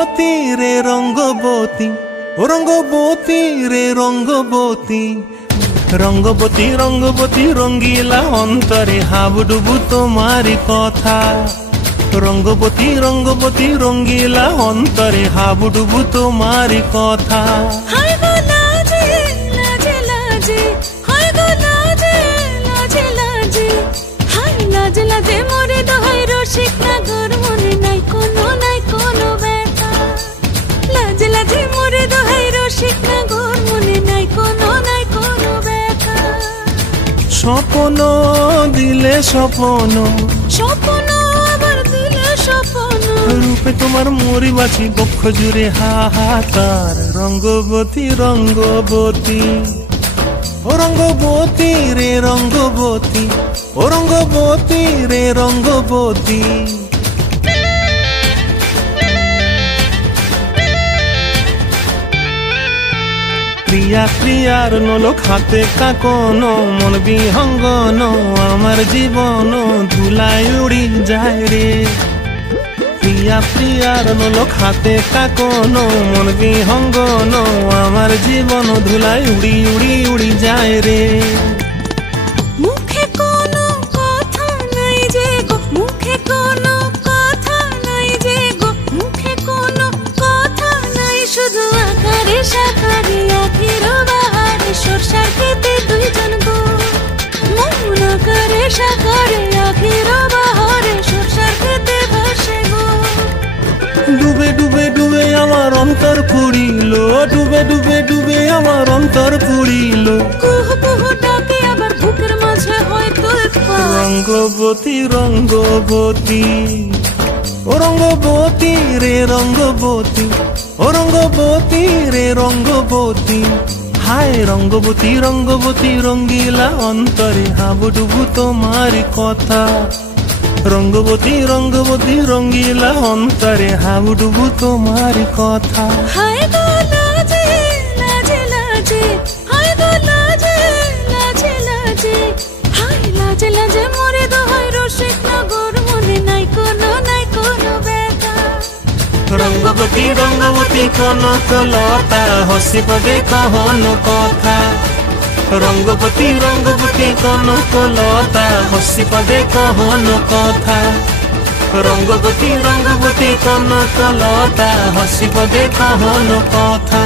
রঙ্গবতী রে রঙ্গবতী, ও রঙ্গবতী রে রঙ্গবতী, রঙ্গবতী রঙ্গবতী রঙ্গিলা অন্তরে হাবুডুবু তোমারি কথা। রঙ্গবতী রঙ্গবতী রঙ্গিলা অন্তরে হাবুডুবু তোমারি কথা। হায় গো লাজে লাজে লাজে, হায় গো লাজে লাজে লাজে, হায় লাজে লাজে মোরে দোহাই রসিক নাগর মনে নাই কোনো ব্যথা। লাজে লাজে মোরে দোহাই রসিক নাগর মনে নাই কোনো ব্যথা। স্বপ্ন দিলে স্বপ্ন, স্বপ্ন আবার দিলে স্বপ্ন, রূপে তোমার মরি বাছি বক্ষ জুড়ে হাহাকার। রঙ্গবতী রঙ্গবতী, ও রঙ্গবতী রে রঙ্গবতী, ও রঙ্গবতী রে রঙ্গবতী। প্রিয়া প্রিয়ার নলো খাতে কাকন, মন বিহঙ্গন আমার জীবন ধুলায় উড়ি যায় রে। প্রিয়া প্রিয়ার নলো খাতে কাকন, মন বিহঙ্গন আমার জীবন ধুলায় উড়ি উড়ি উড়ি যায় রে। মুখে কোনো কথা নাই যে গো, মুখে কোনো কথা নাই যে গো, মুখে কোনো কথা নাই, শুধু আকারে সাকারে আখির বাহারে সরষার খেতে দুইজন গো। মন আকারে সাকারে আখির বাহারে সরষার খেতে ভাসে গো। ডুবে ডুবে ডুবে আমার অন্তর পুড়িল, ডুবে ডুবে ডুবে আমার অন্তর পুড়িল। কুহু কুহু ডাকে আবার বুকের মাঝে হয় তুলপাত। রঙ্গবতী রঙ্গবতী, ও রঙ্গবতী রে রঙ্গবতী, ও রঙ্গবতী রে রঙ্গবতী। হায় রঙ্গবতী রঙ্গবতী রঙ্গিলা অন্তরে হাবুডুবু তোমারি কথা। রঙ্গবতী রঙ্গবতী রঙ্গিলা অন্তরে হাবুডুবু তোমারি কথা। হায় গো লাজে লাজে লাজে, হায় গো লাজে লাজে লাজে, হায় লাজে লাজে মোরে দোহাই রসিক নগর মনে নাই কোনো ব্যথা। রঙ্গবতী রঙ্গবতী কনকলতা হসি পদে কহন কথা। রঙ্গবতী রঙ্গবতী কনকলতা হসি পদে কহন কথা। রঙ্গবতী রঙ্গবতী কনকলতা হসি পদে কহন কথা।